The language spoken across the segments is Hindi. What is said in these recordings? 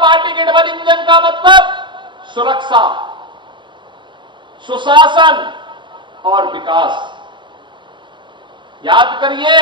पार्टी के डबल इंजन का मतलब सुरक्षा, सुशासन और विकास। याद करिए,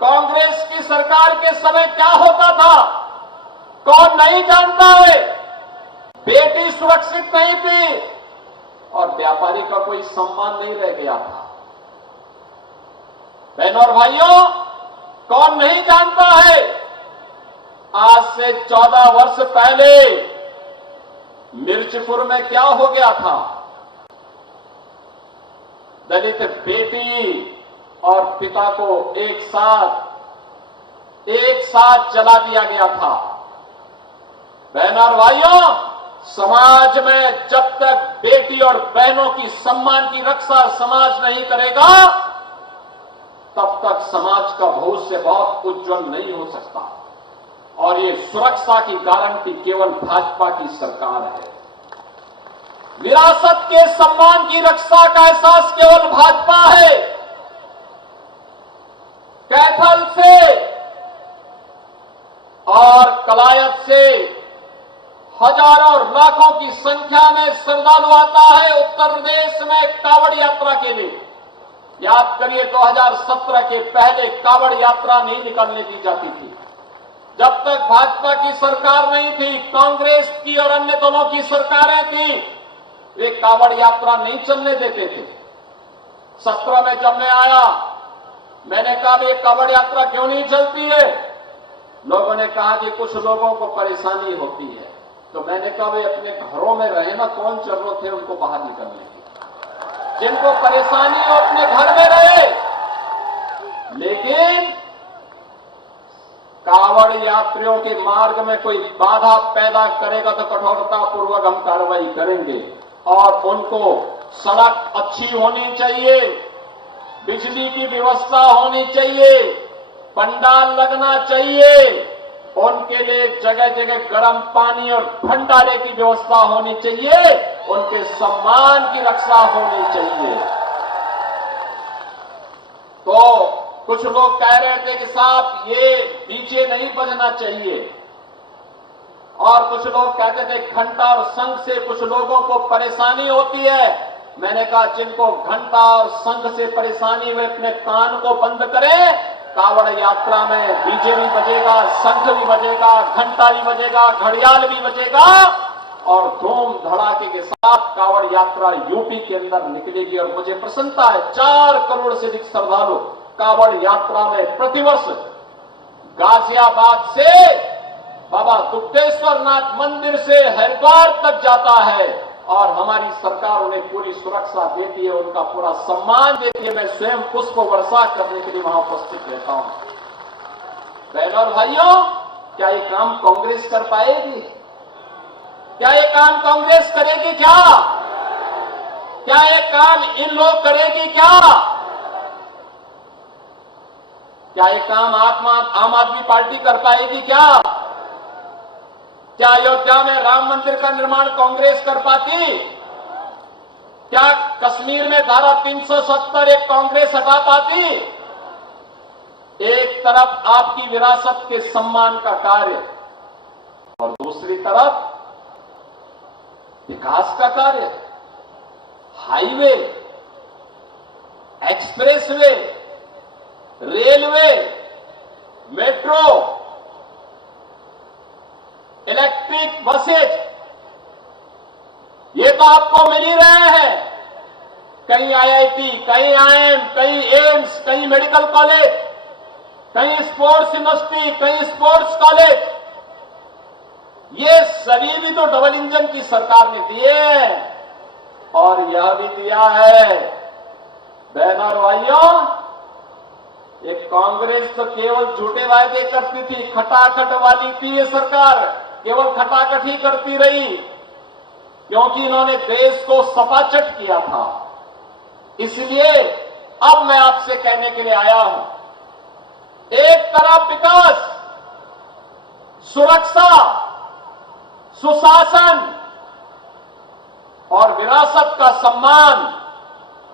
कांग्रेस की सरकार के समय क्या होता था, कौन नहीं जानता है। बेटी सुरक्षित नहीं थी और व्यापारी का कोई सम्मान नहीं रह गया था। बहनों और भाइयों, कौन नहीं जानता है, आज से 14 वर्ष पहले मिर्चपुर में क्या हो गया था। दलित बेटी और पिता को एक साथ जला दिया गया था। बहनों और भाइयों, समाज में जब तक बेटी और बहनों की सम्मान की रक्षा समाज नहीं करेगा, तब तक समाज का भविष्य बहुत उज्जवल नहीं हो सकता। और ये सुरक्षा की गारंटी केवल भाजपा की सरकार है। विरासत के सम्मान की रक्षा का एहसास केवल भाजपा है। कैथल से और कलायत से हजारों और लाखों की संख्या में श्रद्धालु आता है उत्तर प्रदेश में कावड़ यात्रा के लिए। याद करिए, 2017 के पहले कावड़ यात्रा नहीं निकलने दी जाती थी। जब तक भाजपा की सरकार नहीं थी, कांग्रेस की और अन्य दलों की सरकारें थी, वे कावड़ यात्रा नहीं चलने देते थे। 17 में जब मैं आया, मैंने कहा ये कावड़ यात्रा क्यों नहीं चलती है। लोगों ने कहा कि कुछ लोगों को परेशानी होती है। तो मैंने कहा वे अपने घरों में रहे ना, कौन जरूरत है उनको बाहर निकलने की। जिनको परेशानी हो अपने घर में रहे। लेकिन कावड़ यात्रियों के मार्ग में कोई बाधा पैदा करेगा तो कठोरतापूर्वक हम कार्रवाई करेंगे। और उनको सड़क अच्छी होनी चाहिए, बिजली की व्यवस्था होनी चाहिए, पंडाल लगना चाहिए, उनके लिए जगह जगह गर्म पानी और भंडारे की व्यवस्था होनी चाहिए, उनके सम्मान की रक्षा होनी चाहिए। तो कुछ लोग कह रहे थे कि साहब ये डीजे नहीं बजना चाहिए, और कुछ लोग कहते थे घंटा और शंख से कुछ लोगों को परेशानी होती है। मैंने कहा जिनको घंटा और शंख से परेशानी हुई अपने कान को बंद करें। कावड़ यात्रा में डीजे भी बजेगा, शंख भी बजेगा, घंटा भी बजेगा, घड़ियाल भी बजेगा और धूम धड़ाके के साथ कावड़ यात्रा यूपी के अंदर निकलेगी। और मुझे प्रसन्नता है, 4 करोड़ से अधिक श्रद्धालु कावड़ यात्रा में प्रतिवर्ष गाजियाबाद से बाबा दुग्धेश्वर नाथ मंदिर से हरिद्वार तक जाता है और हमारी सरकार उन्हें पूरी सुरक्षा देती है, उनका पूरा सम्मान देती है। मैं स्वयं पुष्प वर्षा करने के लिए वहां उपस्थित रहता हूं। बहनों और भाइयों, क्या ये काम कांग्रेस कर पाएगी? क्या ये काम कांग्रेस करेगी? क्या ये काम इन लोग करेगी? क्या ये काम आम आदमी पार्टी कर पाएगी? क्या अयोध्या में राम मंदिर का निर्माण कांग्रेस कर पाती? क्या कश्मीर में धारा 370 एक कांग्रेस हटा पाती? एक तरफ आपकी विरासत के सम्मान का कार्य और दूसरी तरफ विकास का कार्य, highway, expressway, railway, metro, electric buses, ये तो आपको मिल ही रहे हैं। कहीं आईआईटी, कहीं आईएम, कहीं एम्स, कहीं मेडिकल कॉलेज, कहीं स्पोर्ट्स यूनिवर्सिटी, कहीं स्पोर्ट्स कॉलेज, ये सभी भी तो डबल इंजन की सरकार ने दिए। और यह भी दिया है, बहनों और भाइयों, ये कांग्रेस तो केवल झूठे वायदे करती थी, खटाखट वाली थी ये सरकार, केवल खटाखट ही करती रही, क्योंकि इन्होंने देश को सपाचट किया था। इसलिए अब मैं आपसे कहने के लिए आया हूं, एक तरफ विकास, सुरक्षा, सुशासन और विरासत का सम्मान,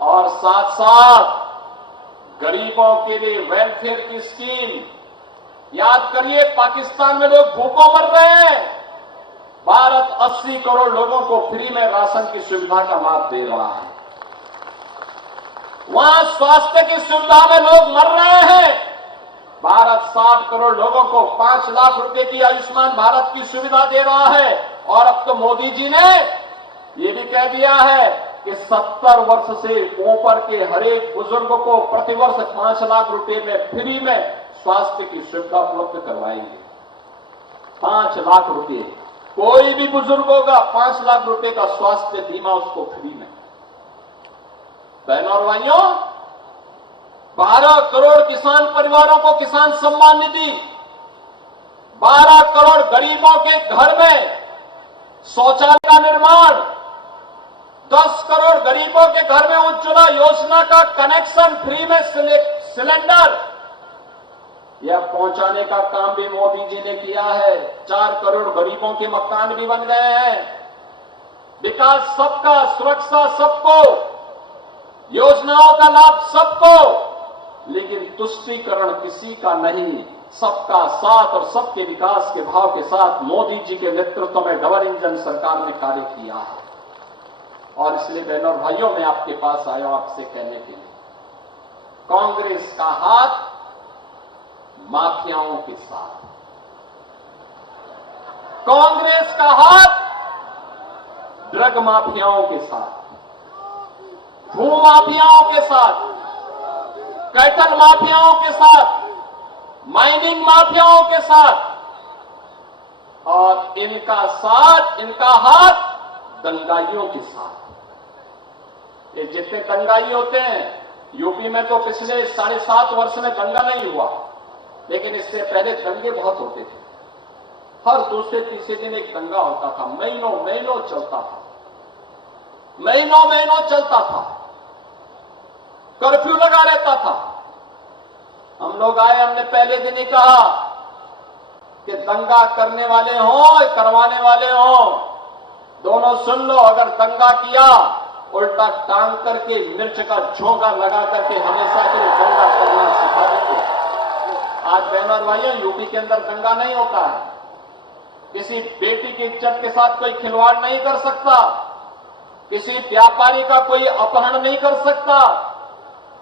और साथ साथ गरीबों के लिए वेलफेयर की स्कीम। याद करिए, पाकिस्तान में लोग भूखों मर रहे हैं, भारत 80 करोड़ लोगों को फ्री में राशन की सुविधा का लाभ दे रहा है। वहां स्वास्थ्य की सुविधा में लोग मर रहे हैं। भारत 60 करोड़ लोगों को 5 लाख रुपए की आयुष्मान भारत की सुविधा दे रहा है। और अब तो मोदी जी ने यह भी कह दिया है कि 70 वर्ष से ऊपर के हर एक बुजुर्ग को प्रतिवर्ष 5 लाख रुपए में फ्री में स्वास्थ्य की सुविधा उपलब्ध करवाएंगे। 5 लाख रुपए, कोई भी बुजुर्ग होगा 5 लाख रुपए का स्वास्थ्य बीमा उसको फ्री में। बहनों और भाइयों, 12 करोड़ किसान परिवारों को किसान सम्मान निधि, 12 करोड़ गरीबों के घर में शौचालय का निर्माण, 10 करोड़ गरीबों के घर में उज्ज्वला योजना का कनेक्शन, फ्री में सिलेंडर यह पहुंचाने का काम भी मोदी जी ने किया है। 4 करोड़ गरीबों के मकान भी बन गए हैं। विकास सबका, सुरक्षा सबको, योजनाओं का लाभ सबको, लेकिन तुष्टीकरण किसी का नहीं। सबका साथ और सबके विकास के भाव के साथ मोदी जी के नेतृत्व में डबल इंजन सरकार ने कार्य किया है। और इसलिए बहनों और भाइयों, मैं आपके पास आया हूं आपसे कहने के लिए, कांग्रेस का हाथ माफियाओं के साथ, कांग्रेस का हाथ ड्रग माफियाओं के साथ, भू माफियाओं के साथ, कैटल माफियाओं के साथ, माइनिंग माफियाओं के साथ, और इनका हाथ दंगाइयों के साथ। ये जितने दंगाई होते हैं, यूपी में तो पिछले 7.5 वर्ष में दंगा नहीं हुआ, लेकिन इससे पहले दंगे बहुत होते थे। हर दूसरे तीसरे दिन एक दंगा होता था, महीनों महीनों चलता था, महीनों महीनों चलता था, कर्फ्यू लगा रहता था। हम लोग आए, हमने पहले दिन ही कहा कि दंगा करने वाले हों, करवाने वाले हों, दोनों सुन लो। अगर दंगा किया, उल्टा टांग करके मिर्च का झोंका लगा करके हमेशा के लिए दंगा करना सिखा देंगे। आज बहनों और भाइयों, यूपी के अंदर दंगा नहीं होता है। किसी बेटी की इज्जत के साथ कोई खिलवाड़ नहीं कर सकता, किसी व्यापारी का कोई अपहरण नहीं कर सकता,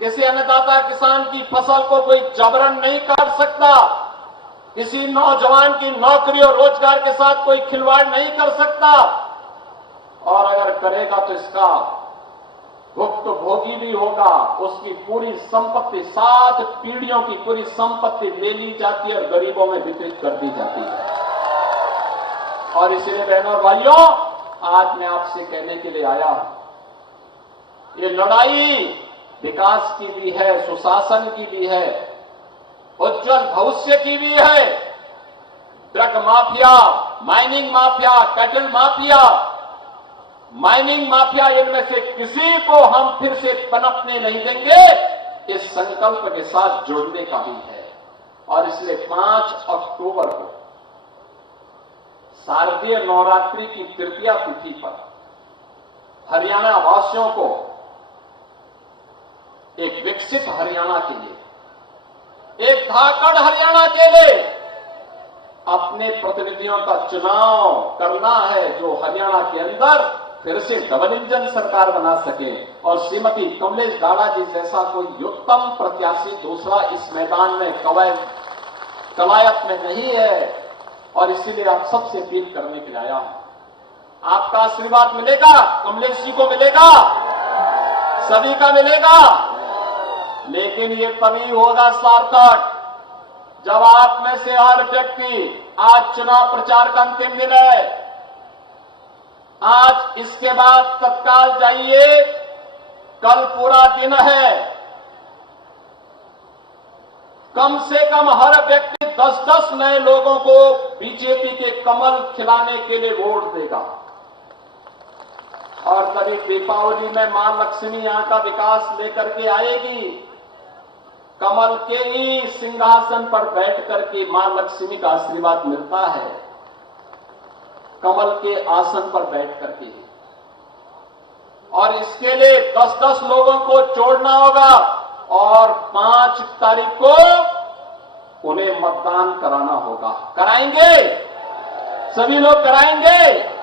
किसी अन्नदाता किसान की फसल को कोई जबरन नहीं काट सकता, किसी नौजवान की नौकरी और रोजगार के साथ कोई खिलवाड़ नहीं कर सकता। और अगर करेगा तो इसका भुक्तभोगी भी होगा। उसकी पूरी संपत्ति, 7 पीढ़ियों की पूरी संपत्ति ले ली जाती है और गरीबों में वितरित कर दी जाती है। और इसलिए बहनों और भाइयों, आज मैं आपसे कहने के लिए आया हूं, ये लड़ाई विकास की भी है, सुशासन की भी है, उज्जवल भविष्य की भी है। Drug mafia, mining mafia, cattle mafia, mining mafia, इनमें से किसी को हम फिर से पनपने नहीं देंगे। इस संकल्प के साथ जुड़ने का भी है। और इसलिए 5 अक्टूबर को शारदीय नवरात्रि की तृतीया तिथि पर हरियाणा वासियों को एक विकसित हरियाणा के लिए, एक धाकड़ हरियाणा के लिए अपने प्रतिनिधियों का चुनाव करना है, जो हरियाणा के अंदर फिर से डबल इंजन सरकार बना सके। और श्रीमती कमलेश दाड़ा जी जैसा कोई उत्तम प्रत्याशी दूसरा इस मैदान में कवायद में नहीं है। और इसीलिए आप सबसे अपील करने के लिए आया हूं। आपका आशीर्वाद मिलेगा, कमलेश जी को मिलेगा, सभी का मिलेगा, लेकिन ये तभी होगा सार्थक जब आप में से हर व्यक्ति, आज चुनाव प्रचार का अंतिम दिन है, आज इसके बाद तत्काल जाइए, कल पूरा दिन है, कम से कम हर व्यक्ति 10-10 नए लोगों को बीजेपी के कमल खिलाने के लिए वोट देगा। और कभी दीपावली में मां लक्ष्मी यहां का विकास लेकर के आएगी। कमल के ही सिंहासन पर बैठ करके मां लक्ष्मी का आशीर्वाद मिलता है, कमल के आसन पर बैठ करके। और इसके लिए 10-10 लोगों को जोड़ना होगा और 5 तारीख को उन्हें मतदान कराना होगा। कराएंगे? सभी लोग कराएंगे।